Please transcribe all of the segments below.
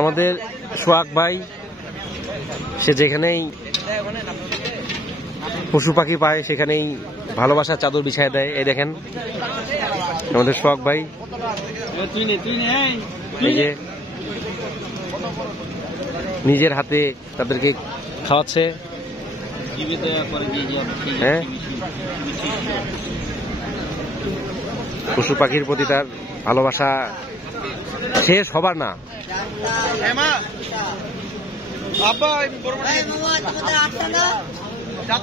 আমাদের সোহাগ ভাই সে যেখানেই পশু পাখি পায় সেখানেই ভালোবাসার চাদর বিছায় দেয়। এই দেখেন আমাদের সোহাগ ভাই নিজের হাতে তাদেরকে খাওয়াচ্ছে। হ্যাঁ, পশু পাখির প্রতি তার ভালোবাসা শেষ হবার না।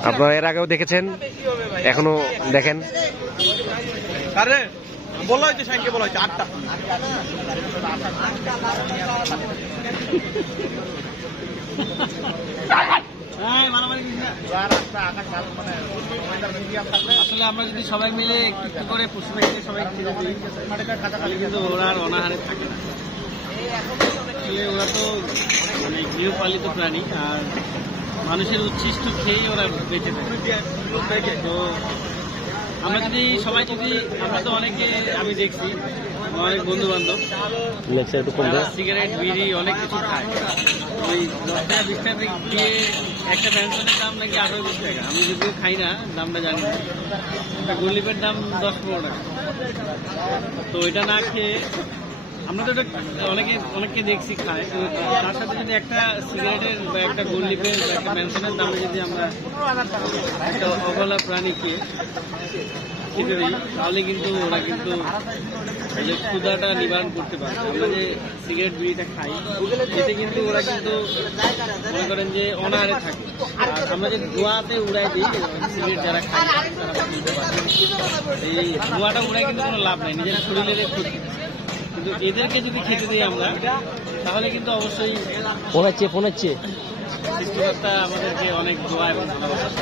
আপনারা এর আগেও দেখেছেন, এখনো দেখেন। বলা হয়েছে সাইকে বলা হয়েছে 8টা। আসলে আমরা যদি সবাই মিলে একটু করে পশু পাখিকে সবাই কিন্তু ওরা আর অনাহারে থাকে না। আসলে ওরা তো মানে গৃহপালিত প্রাণী, আর মানুষের উচ্ছিষ্ট খেয়ে ওরা বেঁচে থাকে। তো আমরা যদি সবাই যদি, আমরা তো অনেকে আমি দেখছি অনেক বন্ধু বান্ধব সিগারেট বিড়ি অনেক কিছু খায়। ওই 10 টাকা 20 টাকা দিয়ে একটা পেনশনের দাম নাকি 18-20 টাকা। আমি যদিও খাই না, দামটা জানি না। একটা গোল্লিপের দাম 10-15 টাকা। তো এটা না খেয়ে আমরা তো এটা অনেককে দেখছি খায়। তো তার সাথে যদি একটা সিগারেটের বা একটা গোল্লিপের বা একটা পেনশনের দামে যদি আমরা একটা অবলা প্রাণীকে খেতে দিই, তাহলে কিন্তু ওরা কিন্তু ক্ষুধাটা নিবারণ করতে পারে। আমরা যে সিগারেট বিড়িটা খাই, এতে কিন্তু ওরা কিন্তু মনে করেন যে অনাহারে থাকে। আর আমরা যে ধোঁয়াতে উড়াই দিই, সিগারেট যারা খাই তারা বুঝতে পারে এই ধোঁয়াটা উড়াই কিন্তু কোনো লাভ নাই, নিজের শরীরের ক্ষতি। কিন্তু এদেরকে যদি খেতে দিই আমরা, তাহলে কিন্তু অবশ্যই সৃষ্টিকর্তা আমাদেরকে অনেক দোয়া এবং ভালোবাসা।